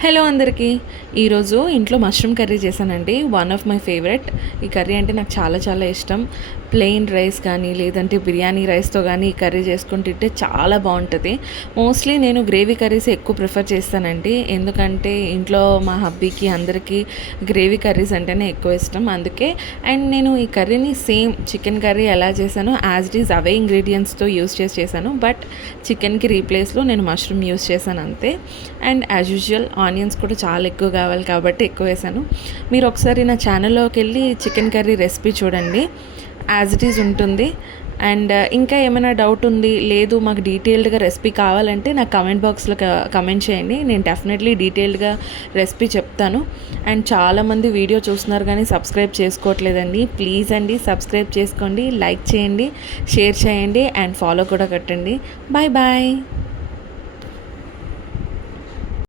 Hello అందరికీ. ఈరోజు ఇంట్లో మష్రూమ్ కర్రీ చేశానండి. One of my favourite. ఈ కర్రీ అంటే నాకు చాలా చాలా ఇష్టం. ప్లెయిన్ రైస్ కానీ లేదంటే బిర్యానీ రైస్తో కానీ ఈ కర్రీ చేసుకొని తింటే చాలా బాగుంటుంది. మోస్ట్లీ నేను గ్రేవీ కర్రీస్ ఎక్కువ ప్రిఫర్ చేస్తానండి. ఎందుకంటే ఇంట్లో మా హబ్బీకి అందరికీ గ్రేవీ కర్రీస్ అంటేనే ఎక్కువ ఇష్టం. అందుకే అండ్ నేను ఈ కర్రీని సేమ్ చికెన్ కర్రీ ఎలా చేశానో యాజ్ ఇట్ ఈజ్ అవే ఇంగ్రీడియంట్స్తో యూస్ చేశాను. బట్ చికెన్కి రీప్లేస్లో నేను మష్రూమ్ యూస్ చేశాను అంతే. అండ్ యాజ్ యూజువల్ ఆనియన్స్ కూడా చాలా ఎక్కువ కావాలి కాబట్టి ఎక్కువ వేసాను. మీరు ఒకసారి నా ఛానల్లోకి వెళ్ళి చికెన్ కర్రీ రెసిపీ చూడండి, యాజ్ ఇట్ ఈజ్ ఉంటుంది. అండ్ ఇంకా ఏమైనా డౌట్ ఉంది, లేదు మాకు డీటెయిల్డ్గా రెసిపీ కావాలంటే నాకు కమెంట్ బాక్స్లో కమెంట్ చేయండి. నేను డెఫినెట్లీ డీటెయిల్డ్గా రెసిపీ చెప్తాను. అండ్ చాలామంది వీడియో చూస్తున్నారు కానీ సబ్స్క్రైబ్ చేసుకోవట్లేదండి. ప్లీజ్ అండి సబ్స్క్రైబ్ చేసుకోండి, లైక్ చేయండి, షేర్ చేయండి అండ్ ఫాలో కూడా కట్టండి. Bye bye.